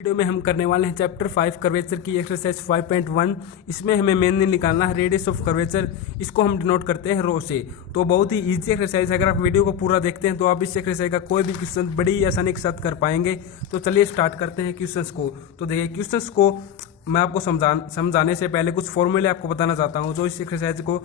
Video में हम करने वाले हैं चैप्टर 5 कर्वेचर की एक्सरसाइज 5.1। इसमें हमें मेनली निकालना है रेडियस ऑफ कर्वेचर। इसको हम डिनोट करते हैं रो से। तो बहुत ही इजी एक्सरसाइज है, अगर आप वीडियो को पूरा देखते हैं तो आप इस एक्सरसाइज का कोई भी क्वेश्चन बड़ी आसानी के साथ कर पाएंगे। तो चलिए स्टार्ट करते हैं क्वेश्चंस को। तो देखिए क्वेश्चंस को मैं आपको समझाने से पहले कुछ फॉर्मूले आपको बताना चाहता हूँ जो इस एक्सरसाइज को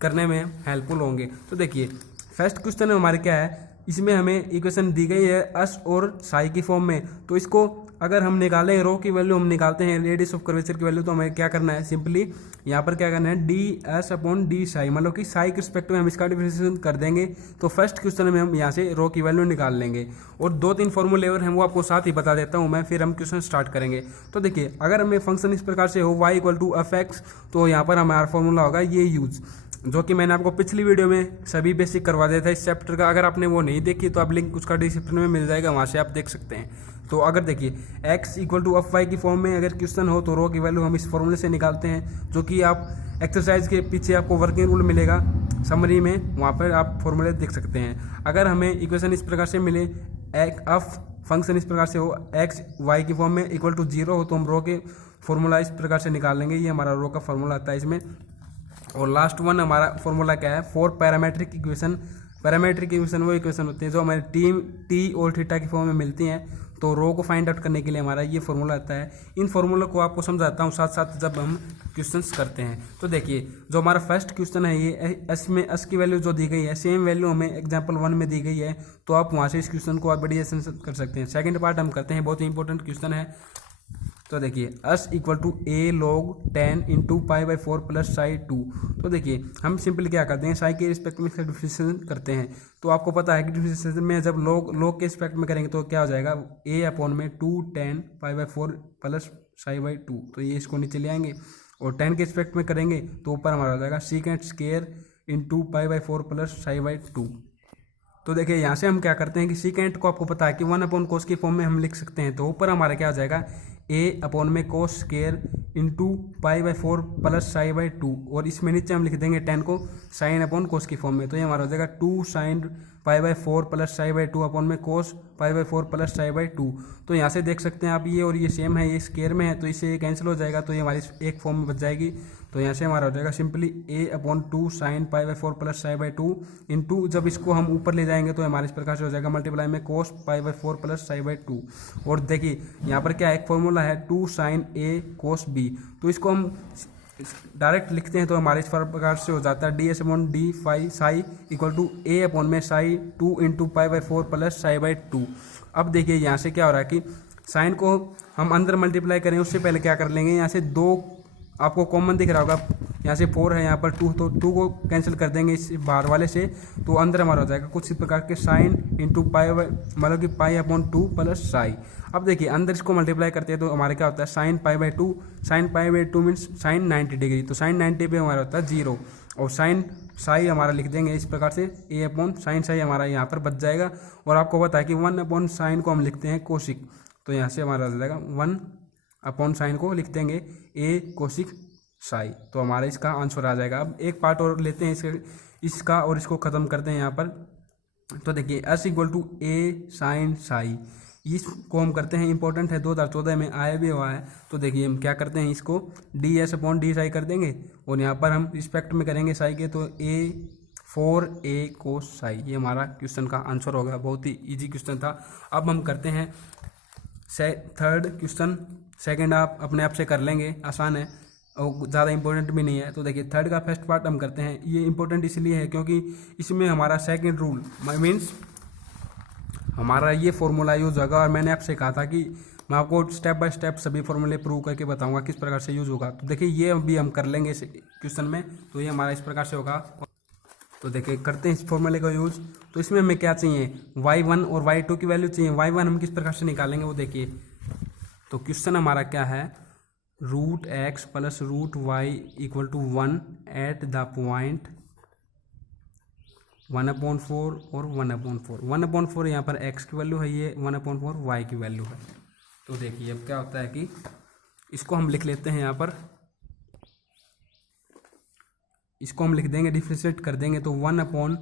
करने में हेल्पफुल होंगे। तो देखिए फर्स्ट क्वेश्चन हमारे क्या है, इसमें हमें इक्वेशन दी गई है एस और साई की फॉर्म में। तो इसको अगर हम निकालें रो की वैल्यू, हम निकालते हैं रेडियस ऑफ कर्वेचर की वैल्यू, तो हमें क्या करना है, सिंपली यहाँ पर क्या करना है d s upon D Sai, मतलब कि साई के रिस्पेक्ट में हम इसका डिफरेंशिएशन कर देंगे। तो फर्स्ट क्वेश्चन में हम यहाँ से रो की वैल्यू निकाल लेंगे और 2-3 फॉर्मूले और हैं वो आपको साथ ही बता देता हूँ मैं, फिर हम क्वेश्चन स्टार्ट करेंगे। तो देखिए अगर हमें फंक्शन इस प्रकार से हो y equal to F X, तो यहाँ पर हमारा फॉर्मूला होगा ये यूज, जो कि मैंने आपको पिछली वीडियो में सभी बेसिक करवा दिया था इस चैप्टर का। अगर आपने वो नहीं देखी तो आप लिंक उसका डिस्क्रिप्शन में मिल जाएगा, वहाँ से आप देख सकते हैं। तो अगर देखिए x equal to F Y की फॉर्म में अगर क्वेश्चन हो तो रो की वैल्यू हम इस फॉर्मूले से निकालते हैं, जो कि आप एक्सरसाइज के पीछे आपको वर्किंग रूल मिलेगा समरी में, वहाँ पर आप फॉर्मूले देख सकते हैं। अगर हमें इक्वेशन इस प्रकार से मिले, एफ फंक्शन इस प्रकार से हो एक्स वाई की फॉर्म में इक्वल टू 0 हो, तो हम रो के फॉर्मूला इस प्रकार से निकाल लेंगे। ये हमारा रो का फॉर्मूला आता है इसमें। और लास्ट वन हमारा फॉर्मूला क्या है, four parametric equation. Parametric equation वो इक्वेशन होती है जो हमारे टी और थीटा की फॉर्म में मिलती हैं। तो रो को फाइंड आउट करने के लिए हमारा ये फॉर्मूला आता है। इन फॉर्मूला को आपको समझाता हूँ साथ साथ जब हम क्वेश्चंस करते हैं। तो देखिए जो हमारा फर्स्ट क्वेश्चन है ये एस में एस की वैल्यू जो दी गई है, सेम वैल्यू हमें एग्जांपल 1 में दी गई है, तो आप वहाँ से इस क्वेश्चन को आप बड़ी आसानी से कर सकते हैं। सेकंड पार्ट हम करते हैं, बहुत ही इंपॉर्टेंट क्वेश्चन है। तो देखिए S equal to A log 10 into pi by 4 plus psi 2। तो देखिए हम सिंपली क्या करते हैं, साई के रिस्पेक्ट में इसका डिफरेंशिएशन करते हैं। तो आपको पता है कि डिफरेंशिएशन में जब लॉग के रिस्पेक्ट में करेंगे तो क्या हो जाएगा, ए अपॉन में 2 10 पाई बाई 4 प्लस साई बाई 2। तो ये इसको नीचे ले आएंगे और 10 के रिस्पेक्ट में करेंगे तो ऊपर हमारा हो जाएगा secant square into pi by 4 plus psi by 2। तो देखिए यहाँ से हम क्या करते हैं कि सीकेंट को आपको पता है कि 1 अपॉन कोस की फॉर्म में हम लिख सकते हैं। तो ऊपर हमारा क्या हो जाएगा, ए अपॉन में cos square into pi by 4 plus psi by 2, और इसमें नीचे हम लिख देंगे 10 को साइन अपॉन कोस की फॉर्म में। तो ये हमारा हो जाएगा 2 sine pi by 4 plus psi by 2 upon में cos pi by 4 plus psi by 2। तो यहाँ से देख सकते हैं आप ये और ये सेम है, ये स्केयर में है तो इससे ये कैंसिल हो जाएगा, तो ये हमारी एक फॉर्म में बच जाएगी। तो यहाँ से हमारा हो जाएगा simply A upon 2 sine pi by 4 plus psi by 2 into, जब इसको हम ऊपर ले जाएंगे तो हमारे इस प्रकार से हो जाएगा मल्टीप्लाई में cos pi by 4 plus psi by 2। और देखिए यहाँ पर क्या एक फॉर्मूला है 2 साइन ए कोस बी, तो इसको हम डायरेक्ट लिखते हैं तो हमारे इस प्रकार से हो जाता है d s upon d phi psi equal to a upon में psi 2 into pi by 4 plus psi by 2। अब देखिए यहाँ से क्या हो रहा है कि साइन को हम अंदर मल्टीप्लाई करें उससे पहले क्या कर लेंगे, यहाँ से 2 आपको कॉमन दिख रहा होगा, यहाँ से 4 है, यहाँ पर 2, तो 2 को कैंसिल कर देंगे इस बाहर वाले से, तो अंदर हमारा हो जाएगा कुछ इस प्रकार के साइन इंटू पाई, मतलब कि पाई अपॉन 2 प्लस साई। अब देखिए अंदर इसको मल्टीप्लाई करते हैं तो हमारे क्या होता है sign pi by 2, sine pi by 2 means sign 90 degree, तो साइन 90 पे हमारा होता है 0, और साइन साई हमारा लिख देंगे इस प्रकार से ए अपॉन साइन साई हमारा यहाँ पर बच जाएगा। और आपको पता है कि 1 अपॉन साइन को हम लिखते हैं कोशिक, तो यहाँ से हमारा हो जाएगा 1 अपॉन साइन को लिख देंगे ए कोशिक साई, तो हमारा इसका आंसर आ जाएगा। अब एक पार्ट और लेते हैं इसका और इसको ख़त्म करते हैं यहाँ पर। तो देखिए S equal to A sine psi, इसको हम करते हैं, इंपॉर्टेंट है 2014 में आया भी हुआ है। तो देखिए हम क्या करते हैं, इसको D s upon D Sai कर देंगे और यहाँ पर हम रिस्पेक्ट में करेंगे साई के, तो ए 4a कोस साई, ये हमारा क्वेश्चन का आंसर होगा। बहुत ही ईजी क्वेश्चन था। अब हम करते हैं थर्ड क्वेश्चन। सेकंड आप अपने आप से कर लेंगे, आसान है और ज़्यादा इंपॉर्टेंट भी नहीं है। तो देखिए थर्ड का फर्स्ट पार्ट हम करते हैं, ये इंपॉर्टेंट इसलिए है क्योंकि इसमें हमारा सेकंड रूल मीन्स हमारा ये फॉर्मूला यूज होगा, और मैंने आपसे कहा था कि मैं आपको स्टेप बाय स्टेप सभी फॉर्मूले प्रूव करके बताऊंगा किस प्रकार से यूज होगा। तो देखिए ये भी हम कर लेंगे इस क्वेश्चन में, तो ये हमारा इस प्रकार से होगा। तो देखिए करते हैं इस फॉर्मूले का यूज़। तो इसमें हमें क्या चाहिए, y1 और y2 की वैल्यू चाहिए। y1 हम किस प्रकार से निकालेंगे वो देखिए। तो क्वेश्चन हमारा क्या है, root X plus root Y equal to 1 at the point 1/4 और 1/4। 1/4 यहाँ पर x की वैल्यू है, ये 1/4 y की वैल्यू है। तो देखिए अब क्या होता है कि इसको हम लिख लेते हैं यहाँ पर, इसको हम लिख देंगे, डिफरेंशिएट कर देंगे तो 1 अपॉन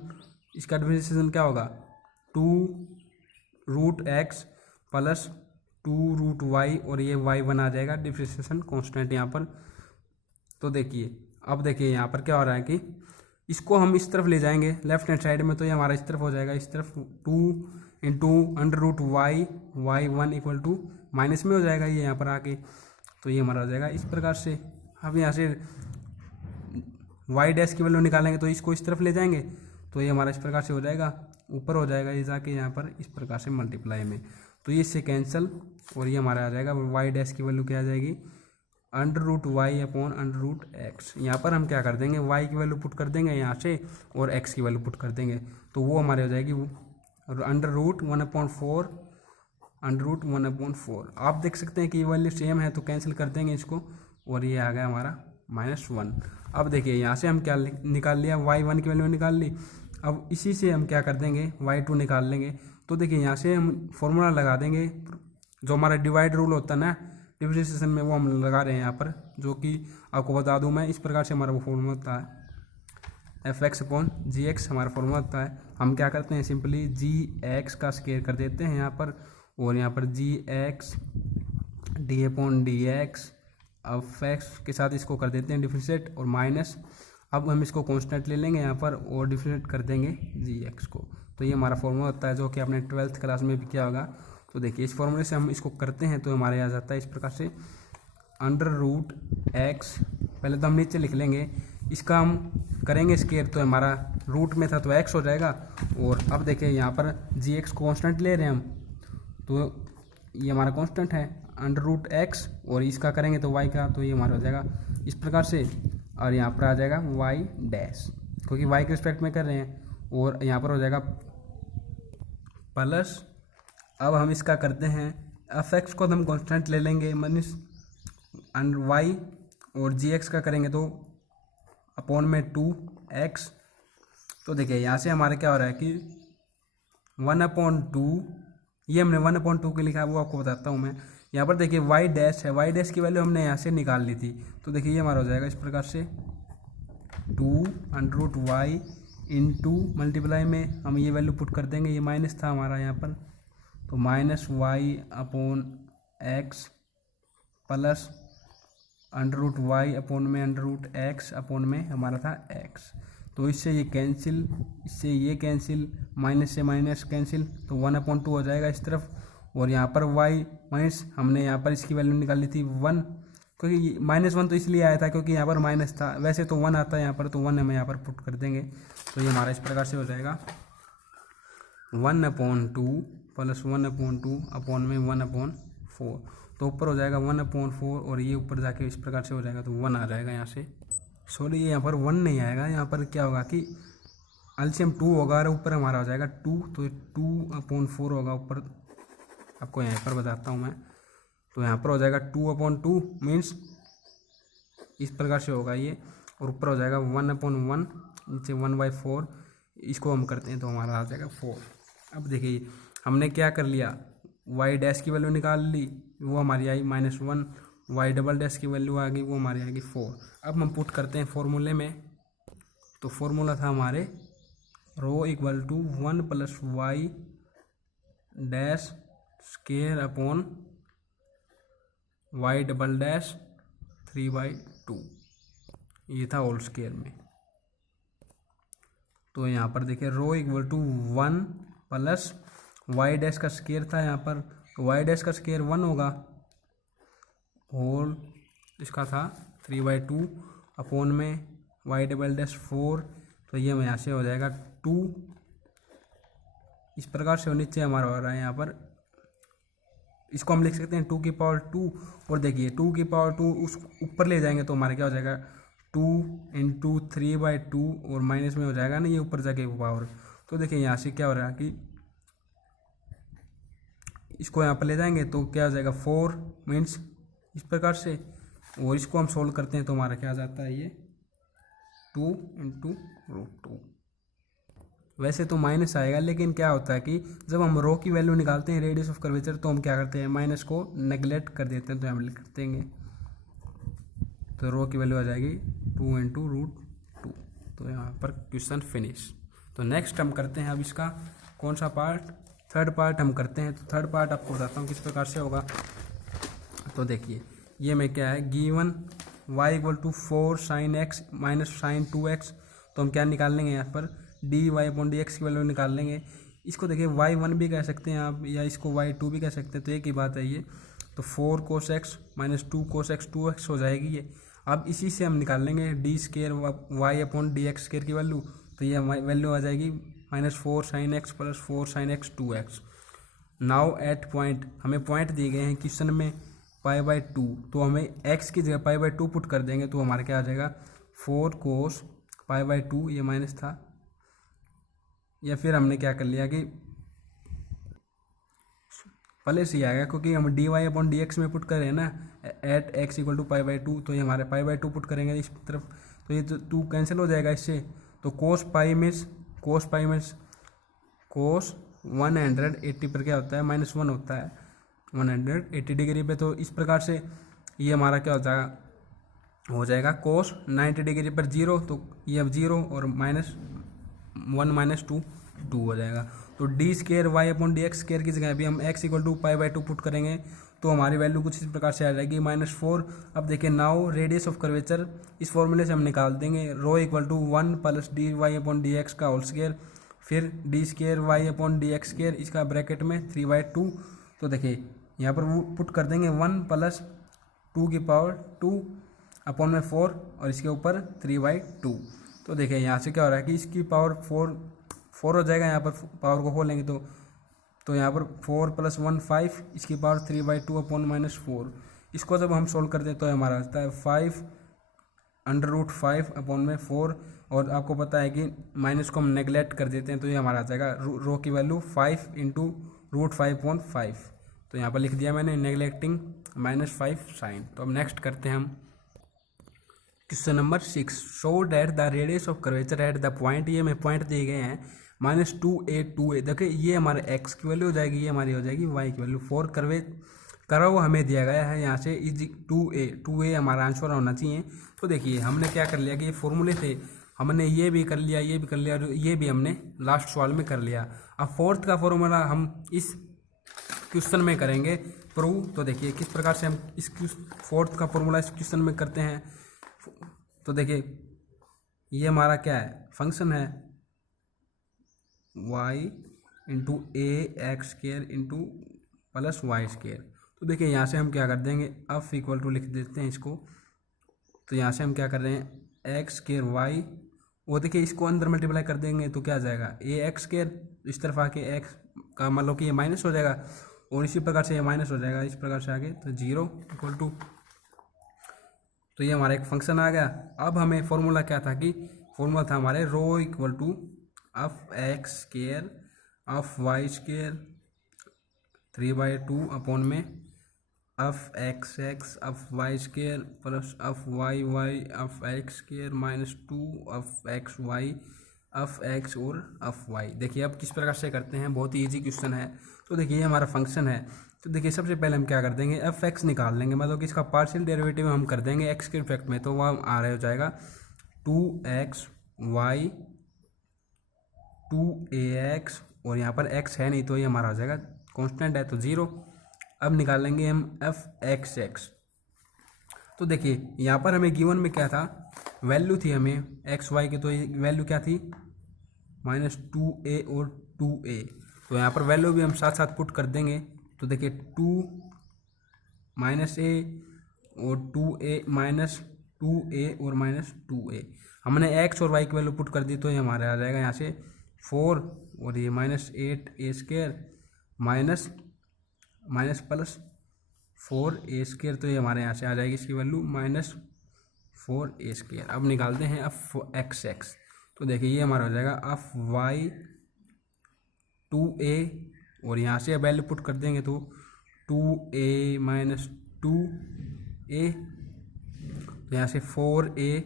इसका डिफरेंशिएशन क्या होगा 2 रूट एक्स प्लस 2√y और ये y1 आ जाएगा डिफरेंशिएशन कांस्टेंट यहाँ पर। तो देखिए अब देखिए यहाँ पर क्या हो रहा है कि इसको हम इस तरफ ले जाएंगे लेफ्ट हैंड साइड में, तो ये हमारा इस तरफ हो जाएगा, इस तरफ 2 × y1 इक्वल टू माइनस में हो जाएगा ये यहाँ पर आके, तो ये हमारा हो जाएगा इस प्रकार से। अब यहाँ से y डैश की वैल्यू निकालेंगे तो इसको इस तरफ ले जाएंगे तो ये हमारा इस प्रकार से हो जाएगा, ऊपर हो जाएगा ये जाके यहाँ पर इस प्रकार से मल्टीप्लाई में, तो ये इससे कैंसिल और ये हमारा आ जाएगा y डैश की वैल्यू क्या आ जाएगी √y/√x। यहाँ पर हम क्या कर देंगे y की वैल्यू पुट कर देंगे यहाँ से और x की वैल्यू पुट कर देंगे, तो वो हमारे हो जाएगी √1/4। आप देख सकते हैं कि ये वैल्यू सेम है तो कैंसिल कर देंगे इसको और ये आ गया हमारा -1। अब देखिए यहाँ से हम क्या निकाल लिया, y1 की वैल्यू निकाल ली। अब इसी से हम क्या कर देंगे y2 निकाल लेंगे। तो देखिए यहाँ से हम फॉर्मूला लगा देंगे, जो हमारा डिवाइड रूल होता है ना डिफरेंशिएशन में, वो हम लगा रहे हैं यहाँ पर, जो कि आपको बता दूं मैं, इस प्रकार से हमारा वो फॉर्मूला होता है f(x/gx) हमारा फॉर्मूला होता है। हम क्या करते हैं सिंपली gx का स्क्वायर कर देते हैं यहाँ पर, और यहाँ पर gx d/dx अब x के साथ इसको कर देते हैं डिफरेंशिएट और माइनस। अब हम इसको कांस्टेंट ले लेंगे यहाँ पर और डिफरेंशिएट कर देंगे gx को, तो ये हमारा फॉर्मूला होता है जो कि आपने 12th क्लास में भी किया होगा। तो देखिए इस फॉर्मूले से हम इसको करते हैं तो हमारे आ जाता है इस प्रकार से √x, पहले तो हम नीचे लिख लेंगे, इसका हम करेंगे स्क्वायर तो हमारा रूट में था तो x हो जाएगा। और अब देखिए यहाँ पर gx को कांस्टेंट ले रहे हैं हम, तो ये हमारा कांस्टेंट है √x और इसका करेंगे तो y का, तो ये हमारा हो जाएगा इस प्रकार से। और यहाँ पर आ जाएगा y डैश, क्योंकि y के रिस्पेक्ट में कर रहे हैं, और यहाँ पर हो जाएगा प्लस। अब हम इसका करते हैं f(x) को हम कांस्टेंट ले लेंगे माइनस y, और gx का करेंगे तो अपॉन में 2x। तो देखिए यहाँ से हमारे क्या हो रहा है कि 1/2, ये हमने 1/2 के लिखा है वो आपको बताता हूँ मैं। यहाँ पर देखिए y डैश है, y डैश की वैल्यू हमने यहाँ से निकाल ली थी, तो देखिए ये हमारा हो जाएगा इस प्रकार से 2√y इंटू मल्टीप्लाई में हम ये वैल्यू पुट कर देंगे, ये माइनस था हमारा यहाँ पर, तो -y/x प्लस √y/√x हमारा था x। तो इससे ये कैंसिल, इससे ये कैंसिल, माइनस से माइनस कैंसिल, तो 1/2 हो जाएगा इस तरफ। और यहाँ पर y माइनस हमने यहाँ पर इसकी वैल्यू निकाल ली थी 1, क्योंकि -1 तो इसलिए आया था क्योंकि यहाँ पर माइनस था, वैसे तो 1 आता है यहाँ पर, तो 1 हम यहाँ पर पुट कर देंगे, तो ये हमारा इस प्रकार से हो जाएगा 1/2 प्लस 1/2/1/4। तो ऊपर हो जाएगा 1/4 और ये ऊपर जाके इस प्रकार से हो जाएगा, तो 1 आ जाएगा यहाँ से। सॉरी ये यहाँ पर 1 नहीं आएगा, यहाँ पर क्या होगा कि एलसीएम 2 होगा और ऊपर हमारा हो जाएगा 2, तो 2/4 होगा ऊपर, आपको यहाँ पर बताता हूँ मैं। तो यहाँ पर हो जाएगा 2/2 मीन्स इस प्रकार से होगा ये, और ऊपर हो जाएगा 1/1, नीचे 1/4, इसको हम करते हैं तो हमारा आ जाएगा 4। अब देखिए हमने क्या कर लिया, y डैश की वैल्यू निकाल ली, वो हमारी आई -1, y डबल डैश की वैल्यू आ गई, वो हमारी आएगी 4। अब हम पुट करते हैं फॉर्मूले में, तो फॉर्मूला था हमारे ρ = 1 + y dash square upon y double dash 3/2, ये था होल स्क्वायर में। तो यहाँ पर देखिए ρ = 1 प्लस y डैश का स्क्वायर था यहाँ पर, तो y डैश का स्क्वायर 1 होगा, होल इसका था 3/2 अपॉन में y डबल डैश 4, तो ये यहाँ से हो जाएगा 2, इस प्रकार से नीचे हमारा हो रहा है यहाँ पर, इसको हम लिख सकते हैं 2 की पावर 2। और देखिए 2 की पावर 2 उस ऊपर ले जाएंगे तो हमारे क्या हो जाएगा 2 × 3/2 और माइनस में हो जाएगा ना ये ऊपर जाके पावर। तो देखिए यहाँ से क्या हो रहा है कि इसको यहाँ पर ले जाएंगे तो क्या हो जाएगा 4 मीन्स इस प्रकार से, और इसको हम सोल्व करते हैं तो हमारा क्या आ जाता है ये 2 × √2। वैसे तो माइनस आएगा, लेकिन क्या होता है कि जब हम रो की वैल्यू निकालते हैं रेडियस ऑफ कर्वेचर तो हम क्या करते हैं माइनस को नेगलेक्ट कर देते हैं, तो हम लिख देंगे तो रो की वैल्यू आ जाएगी 2 × √2। तो यहाँ पर क्वेश्चन फिनिश। तो नेक्स्ट हम करते हैं अब इसका कौन सा पार्ट, थर्ड पार्ट हम करते हैं। तो थर्ड पार्ट आपको बताता हूँ किस प्रकार से होगा। तो देखिए ये में क्या है, given y equal to 4 sine X minus sine 2x। तो हम क्या निकाल लेंगे यहाँ पर, D Y upon D X की वैल्यू निकाल लेंगे। इसको देखिए y1 भी कह सकते हैं आप, या इसको y2 भी कह सकते हैं, तो एक ही बात है ये। तो 4 cos x minus 2 cos x 2x हो जाएगी ये। अब इसी से हम निकाल लेंगे D square Y upon D x square की वैल्यू। तो ये वैल्यू आ जाएगी -4 sine X plus 4 sine X 2x। Now at point, हमें पॉइंट दिए गए हैं क्वेश्चन में π/2, तो हमें x की जगह π/2 पुट कर देंगे तो हमारा क्या आ जाएगा 4 कोस π/2, ये माइनस था, या फिर हमने क्या कर लिया कि प्लस ही आएगा, क्योंकि हम D Y upon D X में पुट करें ना एट x इक्वल टू π/2, तो ये हमारे π/2 पुट करेंगे इस तरफ, तो ये तो 2 कैंसिल हो जाएगा इससे। तो कोस पाई में कोस 180 पर क्या होता है, -1 होता है 180 डिग्री पे। तो इस प्रकार से ये हमारा क्या हो जाएगा कोस 90 डिग्री पर 0, तो ये अब 0 और -1 - 2 हो जाएगा। तो D square Y upon D x square की जगह भी हम x इक्वल टू π/2 पुट करेंगे, तो हमारी वैल्यू कुछ इस प्रकार से आ जाएगी -4। अब देखिए नाउ रेडियस ऑफ कर्वेचर, इस फॉर्मूले से हम निकाल देंगे rho equal to 1 plus d Y upon D x का होल स्केयर, फिर d square Y upon D x square, इसका ब्रैकेट में 3/2। तो देखिए यहाँ पर वो पुट कर देंगे 1 प्लस 2 की पावर 2 अपॉन में 4 और इसके ऊपर 3/2। तो देखिए यहाँ से क्या हो रहा है कि इसकी पावर 4 हो जाएगा, यहाँ पर पावर को खोलेंगे तो यहाँ पर 4 + 1 5, इसकी पावर 3/2 अपॉन -4। इसको जब हम सोल्व करते हैं तो हमारा आता है 5√5 अपॉन में 4, और आपको पता है कि माइनस को हम नेगलेक्ट कर देते हैं, तो ये हमारा आ जाएगा रो की वैल्यू 5 × √5/5। तो यहाँ पर लिख दिया मैंने नेगलेक्टिंग -5 साइन। तो अब नेक्स्ट करते हैं हम question number 6। Show that the radius of curvature at the point, ये में पॉइंट दिए गए हैं -2a देखिए ये हमारे x की वैल्यू हो जाएगी, ये हमारी हो जाएगी y की वैल्यू। 4 कर्व हमें दिया गया है यहाँ से इज 2a हमारा आंसर होना चाहिए। तो देखिए हमने क्या कर लिया कि ये फॉर्मूले थे, हमने ये भी कर लिया, ये भी कर लिया, और ये भी हमने लास्ट सवाल में कर लिया। अब फोर्थ का फॉर्मूला हम इस क्वेश्चन में करेंगे प्रूव। तो देखिए किस प्रकार से हम इस फोर्थ का फॉर्मूला इस क्वेश्चन में करते हैं। तो देखिए ये हमारा क्या है, फंक्शन है y × ax² + y²। तो देखिए यहाँ से हम क्या कर देंगे, f इक्वल टू लिख देते हैं इसको। तो यहाँ से हम क्या कर रहे हैं x² y, वो देखिए इसको अंदर मल्टीप्लाई कर देंगे तो क्या आ जाएगा ax², इस तरफ आके x का मान लो कि ये माइनस हो जाएगा, और इसी प्रकार से ये माइनस हो जाएगा इस प्रकार से आगे, तो 0 इक्वल टू, तो ये हमारा एक फंक्शन आ गया। अब हमें फॉर्मूला क्या था कि फॉर्मूला था हमारे रो equal to f(x²) f(y²) 3/2 upon में f(x(x) f(y²) plus f(y)(y) f(x²) -2 f(x)(y) f(x) और f(y). देखिए अब किस प्रकार से करते हैं, बहुत ही ईजी क्वेश्चन है। तो देखिए ये हमारा फंक्शन है। तो देखिए सबसे पहले हम क्या कर देंगे, f(x) निकाल लेंगे, मतलब कि इसका पार्शियल डेरिवेटिव हम कर देंगे x के इफेक्ट में, तो वह आ रहा हो जाएगा 2xy 2ax, और यहाँ पर x है नहीं तो ये हमारा हो जाएगा कांस्टेंट है तो 0। अब निकालेंगे हम f(x)(x). तो देखिए यहाँ पर हमें गिवन में क्या था, वैल्यू थी हमें एक्स वाई की, तो ये वैल्यू क्या थी -2a और 2a। तो यहाँ पर वैल्यू भी हम साथ साथ पुट कर देंगे। तो देखिए 2 -a और 2a -2a और -2a, हमने x और y की वैल्यू पुट कर दी, तो ये हमारे आ जाएगा यहाँ से 4 और ये -8a² माइनस प्लस 4a², तो ये हमारे यहाँ से आ जाएगी इसकी वैल्यू -4a²। अब निकालते हैं f(x)(x). तो देखिए ये हमारा हो जाएगा f(y) 2a, और यहाँ से वैल्यू पुट कर देंगे तो 2a - 2a, तो यहाँ से 4a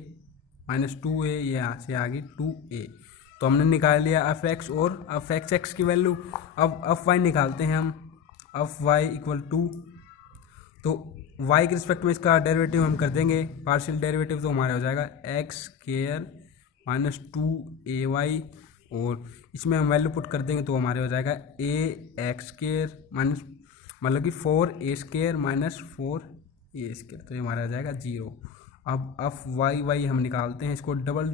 -2a, ये यहाँ से आ गई 2a। तो हमने निकाल लिया f(x) और f(x)(x) की वैल्यू। अब f(y) निकालते हैं हम, f(y) इक्वल टू, तो y के रिस्पेक्ट में इसका डेरिवेटिव हम कर देंगे पार्शियल डेरिवेटिव, तो हमारा हो जाएगा x² -2ay, और इसमें हम वैल्यू पुट कर देंगे तो हमारे हो जाएगा ए एक्स स्केयर माइनस मतलब कि 4a² माइनस 4a², तो ये हमारा आ जाएगा 0। अब वाई हम निकालते हैं, इसको डबल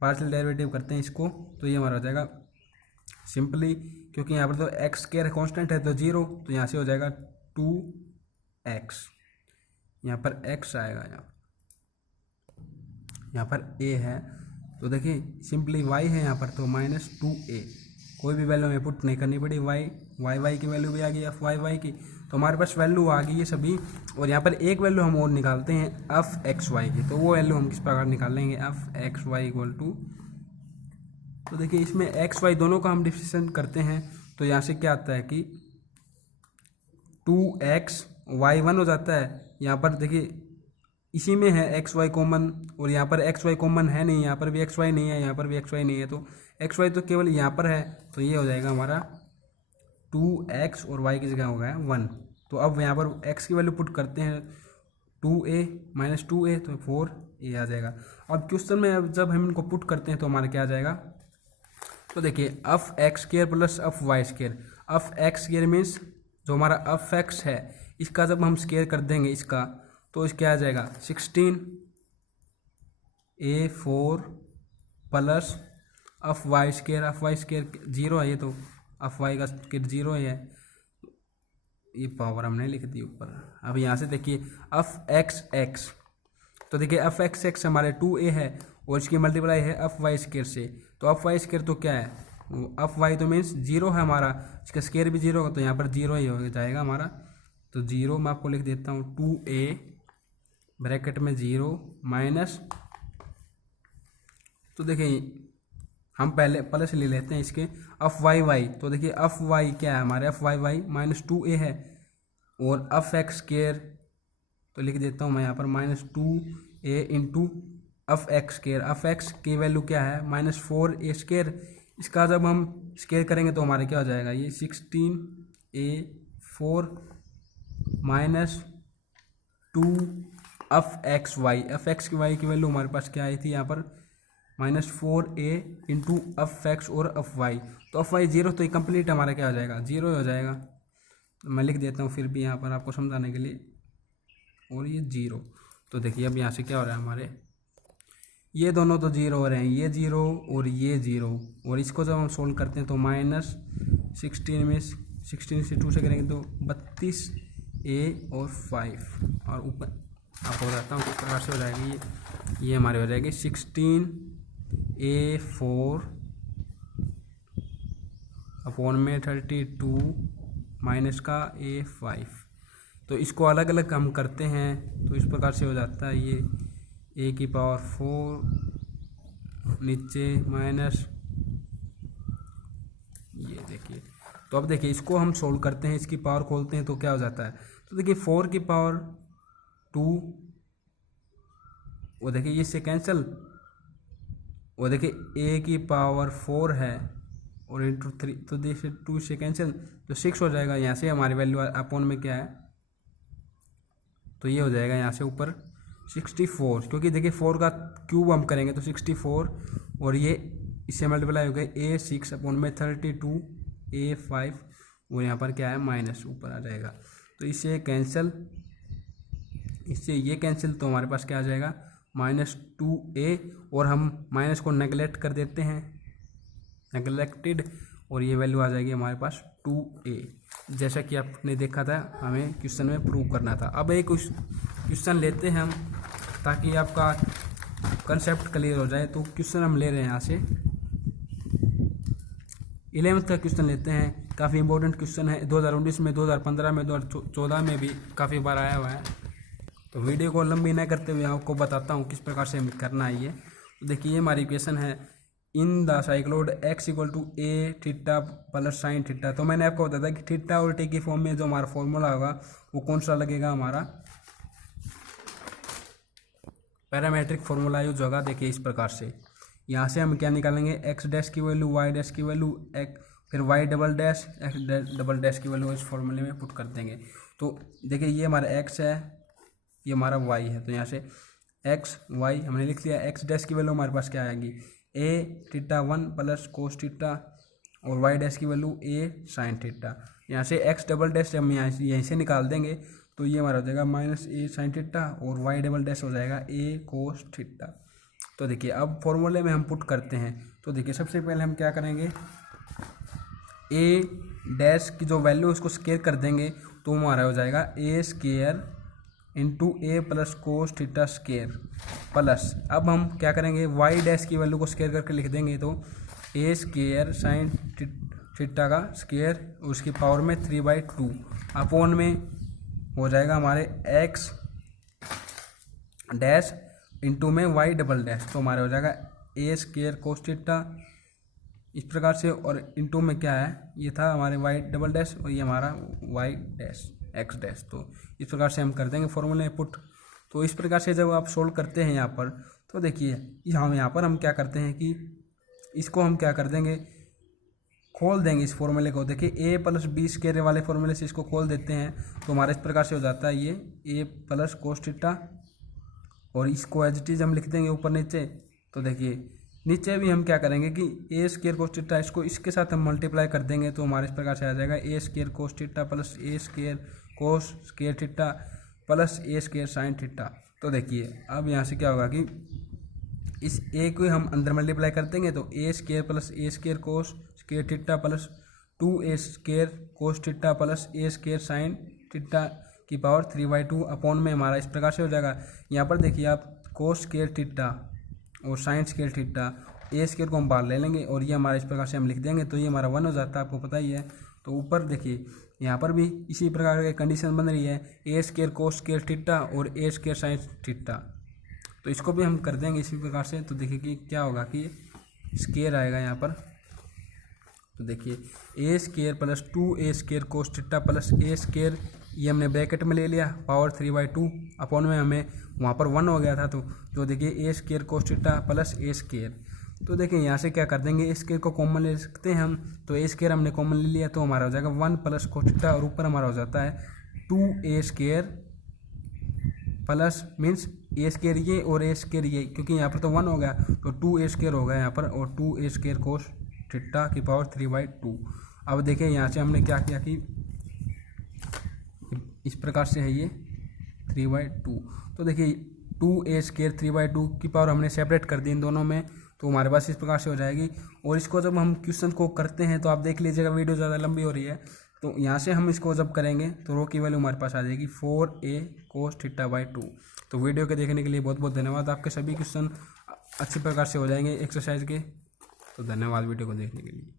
पार्शियल डेरिवेटिव करते हैं इसको, तो ये हमारा हो जाएगा सिंपली, क्योंकि यहाँ पर तो x² कांस्टेंट है तो 0, तो यहाँ से हो जाएगा 2x, यहाँ पर x आएगा, यहाँ पर a है, तो देखिए सिंपली y है यहाँ पर तो -2a, कोई भी वैल्यू हमें पुट नहीं करनी पड़ी, y की वैल्यू भी आ गई, एफ वाई की, तो हमारे पास वैल्यू आ गई है सभी। और यहाँ पर एक वैल्यू हम और निकालते हैं एफ एक्स वाई की, तो वो वैल्यू हम किस प्रकार निकालेंगे, F X Y equal to, तो देखिए इसमें एक्स वाई दोनों का हम डिफरेंशिएशन करते हैं, तो यहाँ से क्या आता है कि 2x y 1 हो जाता है। यहाँ पर देखिए इसी में है एक्स वाई कॉमन, और यहाँ पर एक्स वाई कॉमन है नहीं, यहाँ पर भी एक्स वाई नहीं है, यहाँ पर भी एक्स वाई नहीं है, तो एक्स वाई तो केवल यहाँ पर है, तो ये हो जाएगा हमारा 2x और y की जगह हो गया 1। तो अब यहाँ पर x की वैल्यू पुट करते हैं 2a माइनस 2a, तो 4a आ जाएगा। अब क्वेश्चन में अब जब हम इनको पुट करते हैं तो हमारा क्या आ जाएगा, तो देखिए F X square plus F Y square, F X square means जो हमारा एफ एक्स है इसका जब हम स्क्वायर कर देंगे इसका, तो इस क्या आ जाएगा 16a4 plus F Y square 0 है, ये तो एफ वाई का स्क्वायर 0 है, ये पावर हमने लिख दी ऊपर। अब यहाँ से देखिए एफ एक्स एक्स, तो देखिए एफ एक्स एक्स हमारे 2a है और इसकी मल्टीप्लाई है एफ वाई स्क्वायर से, तो एफ वाई स्क्वायर तो क्या है, एफ वाई तो मीन्स 0 है हमारा, इसका स्क्वायर भी 0 होगा, तो यहाँ पर 0 ही हो जाएगा हमारा, तो 0 मैं आपको लिख देता हूँ 2a ब्रैकेट में 0 माइनस, तो देखिए हम पहले प्लस ले लेते हैं इसके एफ वाई वाई, तो देखिए एफ वाई क्या है हमारे, एफ वाई वाई -2a है, और एफ एक्स स्क्वायर तो लिख देता हूँ मैं यहाँ पर -2a into F X square, F X की वैल्यू क्या है -4a², इसका जब हम स्क्वायर करेंगे तो हमारे क्या हो जाएगा, ये 16a4 minus 2 F X Y, F X की वाई की वैल्यू हमारे पास क्या आई थी यहाँ पर -4a इंटू एफ एक्स और एफ वाई, तो एफ वाई 0, तो ये कंप्लीट हमारा क्या हो जाएगा 0 हो जाएगा, तो मैं लिख देता हूँ फिर भी यहाँ पर आपको समझाने के लिए, और ये 0, तो देखिए अब यहाँ से क्या हो रहा है हमारे, ये दोनों तो 0 हो रहे हैं, ये 0 और ये 0, और इसको जब हम सोल्व करते हैं तो -16 में 16 से 2 से करेंगे तो 32a और 5, और ऊपर आपको बताता हूँ किस प्रकार से हो जाएगी, ये हमारे हो जाएगी 16a4 अपॉन में 32 माइनस का a5, तो इसको अलग अलग हम करते हैं तो इस प्रकार से हो जाता है, ये a की पावर 4 नीचे माइनस, ये देखिए, तो अब देखिए इसको हम सोल्व करते हैं, इसकी पावर खोलते हैं तो क्या हो जाता है, तो देखिए 4 की पावर 2, वो देखिए ये से कैंसिल, वो देखिए a की पावर 4 है और इंटू 3, तो देखिए 2 से कैंसिल तो 6 हो जाएगा, यहाँ से हमारी वैल्यू अपॉन में क्या है, तो ये हो जाएगा यहाँ से ऊपर 64, क्योंकि देखिए 4 का क्यूब हम करेंगे तो 64, और ये इससे मल्टीप्लाई हो गया a6 अपॉन में 32 a5, और यहाँ पर क्या है माइनस ऊपर आ जाएगा, तो इससे कैंसिल, इससे ये कैंसिल, तो हमारे पास क्या आ जाएगा -2a, और हम माइनस को नेगलेक्ट कर देते हैं, नेगलेक्टेड, और ये वैल्यू आ जाएगी हमारे पास 2a, जैसा कि आपने देखा था हमें क्वेश्चन में प्रूव करना था। अब एक क्वेश्चन लेते हैं हम ताकि आपका कंसेप्ट क्लियर हो जाए, तो क्वेश्चन हम ले रहे हैं यहाँ से 11th का क्वेश्चन लेते हैं, काफ़ी इंपॉर्टेंट क्वेश्चन है, 2019 में 2015 में 2014 में भी काफ़ी बार आया हुआ है, तो वीडियो को लंबी न करते हुए आपको बताता हूँ किस प्रकार से करना है ये। तो देखिए ये हमारी इक्वेशन है, in the cycloid x equal to a theta plus sine theta, तो मैंने आपको बताया था कि थीटा और टी की फॉर्म में जो हमारा फॉर्मूला होगा वो कौन सा लगेगा, हमारा पैरामेट्रिक फॉर्मूला यूज होगा। देखिए इस प्रकार से यहाँ से हम क्या निकालेंगे, x डैश की वैल्यू y डैश की वैल्यू फिर y double dash x double dash की वैल्यू इस फॉर्मूले में पुट कर देंगे। तो देखिए ये हमारा x है, ये हमारा y है, तो यहाँ से x y हमने लिख लिया, x डैश की वैल्यू हमारे पास क्या आएगी, ए थीटा 1 प्लस कोस थीटा और वाई डैश की वैल्यू ए साइन थीटा। यहाँ से एक्स डबल डैश हम यहीं से निकाल देंगे तो ये हमारा हो जाएगा माइनस ए साइन थीटा और वाई डबल डैश हो जाएगा ए कोस थीटा। तो देखिए अब फॉर्मूले में हम पुट करते हैं। तो देखिए सबसे पहले हम क्या करेंगे, ए डैश की जो वैल्यू उसको स्केयर कर देंगे तो हमारा हो जाएगा a square into a plus cos theta square plus, अब हम क्या करेंगे वाई डैश की वैल्यू को स्केयर करके लिख देंगे तो ए स्केयर साइन थीटा का स्केयर उसकी पावर में 3/2 अपॉन में हो जाएगा हमारे एक्स डैश इंटू में वाई डबल डैश, तो हमारे हो जाएगा ए स्केयर कोस थीटा इस प्रकार से, और इंटू में क्या है ये था हमारे वाई डबल डैश और ये हमारा वाई डैश एक्स डैश। तो इस प्रकार से हम कर देंगे फॉर्मूले पुट। तो इस प्रकार से जब आप सोल्व करते हैं यहाँ पर तो देखिए यहाँ पर हम क्या करते हैं कि इसको हम क्या कर देंगे, खोल देंगे इस फॉर्मूले को। देखिए ए प्लस बी स्क्वायर वाले फॉर्मूले से इसको खोल देते हैं तो हमारा इस प्रकार से हो जाता है ये ए प्लस कोस थीटा, और इसको एज इट इज हम लिख देंगे ऊपर नीचे। तो देखिए नीचे भी हम क्या करेंगे कि ए स्क्वायर कोस थीटा इसको इसके साथ हम मल्टीप्लाई कर देंगे तो हमारे इस प्रकार से आ जाएगा a square cos theta plus a square cos square theta plus a square sine theta. तो देखिए अब यहाँ से क्या होगा कि इस ए को हम अंदर मल्टीप्लाई कर देंगे तो a square plus a square cos square theta plus 2 a square cos theta plus a square sine theta की पावर 3/2 अपॉन में हमारा इस प्रकार से हो जाएगा। यहाँ पर देखिए आप कोस स्क्वायर थीटा और साइन स्क्वायर थीटा ए स्क्वायर को हम बाहर ले लेंगे और ये हमारा इस प्रकार से हम लिख देंगे तो ये हमारा 1 हो जाता है, आपको पता ही है। तो ऊपर देखिए यहाँ पर भी इसी प्रकार की कंडीशन बन रही है ए स्क्वायर कोस स्क्वायर थीटा और ए स्क्वायर साइन थीटा, तो इसको भी हम कर देंगे इसी प्रकार से। तो देखिए कि क्या होगा कि स्क्वायर आएगा यहाँ पर। तो देखिए a square plus 2 square cos theta plus a square ये हमने ब्रैकेट में ले लिया पावर 3/2 अपॉन में हमें वहाँ पर 1 हो गया था तो देखिए a square cos theta plus a square. तो देखिए यहाँ से क्या कर देंगे ए स्क्वायर को कॉमन ले सकते हैं हम, तो ए स्क्वायर हमने कॉमन ले लिया तो हमारा हो जाएगा 1 प्लस कोस थीटा और ऊपर हमारा हो जाता है 2 स्क्वायर प्लस मीन्स ए स्क्वायर ये और ए स्क्वायर ये, क्योंकि यहाँ पर तो 1 हो गया तो 2 स्क्वायर हो गया यहाँ पर और 2 स्क्वायर कोस थीटा की पावर 3/2। अब देखिए यहाँ से हमने क्या किया कि इस प्रकार से है ये 3/2। तो देखिए 2 स्क्वायर 3/2 की पावर हमने सेपरेट कर दी इन दोनों में, तो हमारे पास इस प्रकार से हो जाएगी। और इसको जब हम क्वेश्चन को करते हैं तो आप देख लीजिएगा वीडियो ज़्यादा लंबी हो रही है, तो यहाँ से हम इसको जब करेंगे तो रो की वैल्यू हमारे पास आ जाएगी 4a कोस थीटा/2। तो वीडियो के देखने के लिए बहुत बहुत धन्यवाद। आपके सभी क्वेश्चन अच्छी प्रकार से हो जाएंगे एक्सरसाइज के। तो धन्यवाद वीडियो को देखने के लिए।